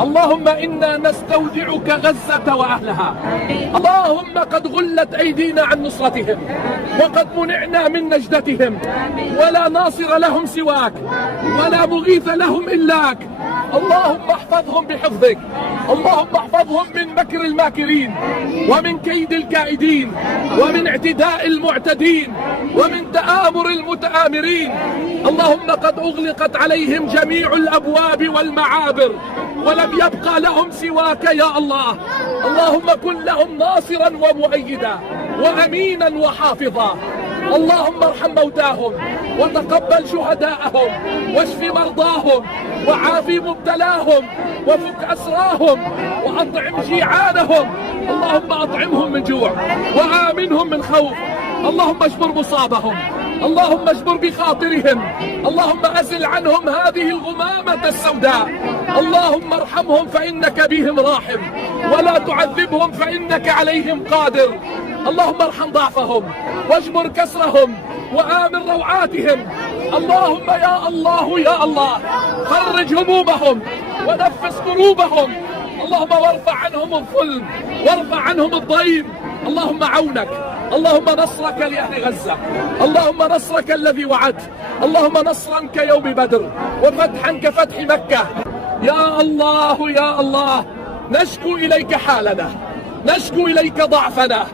اللهم إنا نستودعك غزة وأهلها. اللهم قد غلت أيدينا عن نصرتهم وقد منعنا من نجدتهم، ولا ناصر لهم سواك ولا مغيث لهم إلاك. اللهم احفظهم بحفظك، اللهم احفظهم من مكر الماكرين ومن كيد الكائدين ومن اعتداء المعتدين ومن تآمر المتآمرين. اللهم قد أغلقت عليهم جميع الأبواب والمعابر ولم يبقى لهم سواك يا الله. اللهم كن لهم ناصرا ومؤيدا وأمينا وحافظا. اللهم ارحم موتاهم وتقبل شهداءهم واشف مرضاهم وعاف مبتلاهم وفك أسراهم وأطعم جيعانهم. اللهم أطعمهم من جوع وآمنهم من خوف. اللهم اجبر مصابهم، اللهم اجبر بخاطرهم، اللهم أزل عنهم هذه الغمامة السوداء. اللهم ارحمهم فإنك بهم راحم، ولا تعذبهم فإنك عليهم قادر. اللهم ارحم ضعفهم واجبر كسرهم وآمن روعاتهم. اللهم يا الله يا الله فرج همومهم ونفس كروبهم. اللهم وارفع عنهم الظلم وارفع عنهم الضيم. اللهم عونك، اللهم نصرك لأهل غزة، اللهم نصرك الذي وعدت، اللهم نصرا كيوم بدر وفتحا كفتح مكة. يا الله يا الله نشكو إليك حالنا، نشكو إليك ضعفنا،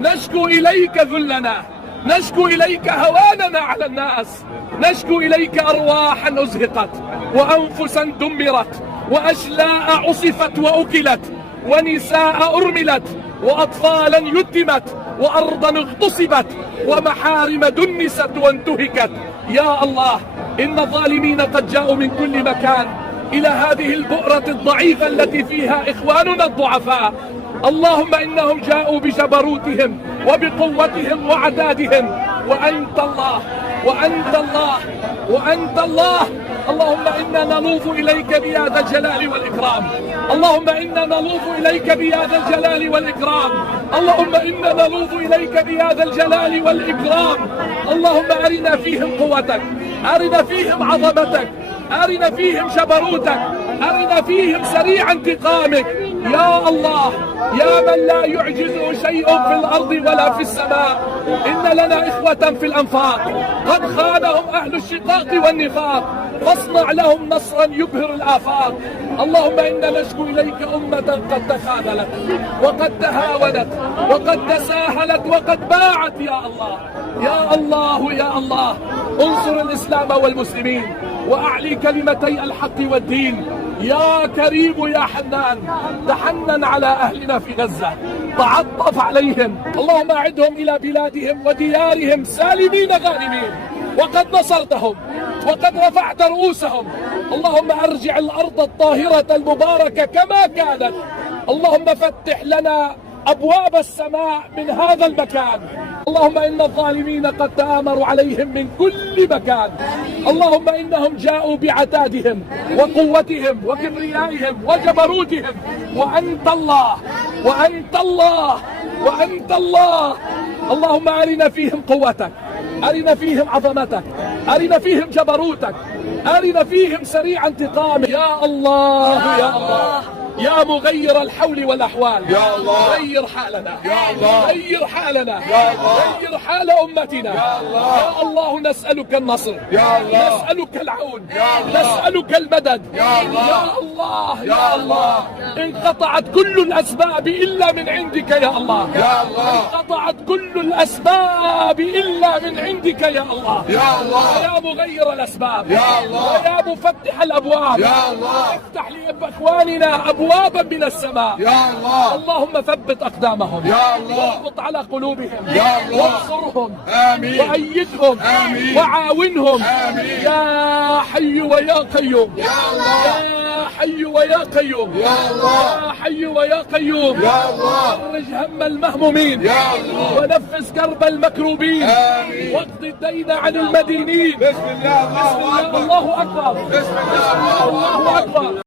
نشكو إليك ذلنا، نشكو إليك هواننا على الناس، نشكو إليك أرواحا أزهقت وأنفسا دمرت وأشلاء عصفت وأكلت ونساء أرملت وأطفالا يتمت وأرضا اغتصبت ومحارم دنست وانتهكت. يا الله إن الظالمين قد جاءوا من كل مكان إلى هذه البؤرة الضعيفة التي فيها إخواننا الضعفاء. اللهم إنهم جاءوا بجبروتهم وبقوتهم وعدادهم، وأنت الله وأنت الله وأنت الله. اللهم إنا نلوذ إليك بهذا الجلال والإكرام، اللهم إنا نلوذ إليك بهذا الجلال والإكرام، اللهم إنا نلوذ إليك بهذا الجلال والإكرام. اللهم أرنا فيهم قوتك، أرنا فيهم عظمتك، أرنا فيهم جبروتك، أرنا فيهم سريع انتقامك. يا الله يا من لا يعجزه شيء في الأرض ولا في السماء، إن لنا إخوة في الأنفاق قد خانهم أهل الشقاق والنفاق، فاصنع لهم نصرا يبهر الآفاق. اللهم إنا نشكو إليك أمة قد تخاذلت وقد تهاونت وقد تساهلت وقد باعت. يا الله يا الله يا الله انصر الإسلام والمسلمين وأعلي كلمتي الحق والدين. يا كريم يا حنان تحنن على أهلنا في غزة، تعطف عليهم. اللهم أعدهم إلى بلادهم وديارهم سالمين غانمين، وقد نصرتهم وقد رفعت رؤوسهم. اللهم أرجع الأرض الطاهرة المباركة كما كانت. اللهم فتح لنا أبواب السماء من هذا المكان. اللهم إن الظالمين قد تآمروا عليهم من كل مكان. اللهم إنهم جاءوا بعتادهم وقوتهم وكبريائهم وجبروتهم، وأنت الله وأنت الله وأنت الله. اللهم أرنا فيهم قوتك، أرنا فيهم عظمتك، أرنا فيهم جبروتك، أرنا فيهم سريع انتقامك. يا الله يا الله يا مغير الحول والأحوال، يا الله غير حالنا، يا الله غير حالنا، يا الله غير حال أمتنا. يا الله يا الله نسألك النصر، يا الله نسألك العون، يا الله نسألك المدد. يا الله يا الله يا يا الله انقطعت كل الأسباب إلا من عندك يا الله، يا الله انقطعت كل الأسباب إلا من عندك يا الله. يا الله يا مغير الأسباب، يا الله ويا مفتح الأبواب، يا الله افتح لإخواننا أبوابا من السماء. يا الله اللهم ثبت أقدامهم، يا الله واربط على قلوبهم، يا الله وانصرهم، آمين وأيدهم، آمين وعاونهم. آمين يا حي ويا قيوم، يا الله يا حي ويا قيوم، يا الله يا حي ويا قيوم. يا الله فرج هم المهمومين، يا الله ونفس كرب المكروبين، آمين. واقض الدين عن المدينين. بسم الله الله أكبر الله أكبر، بسم الله الله أكبر. الله أكبر.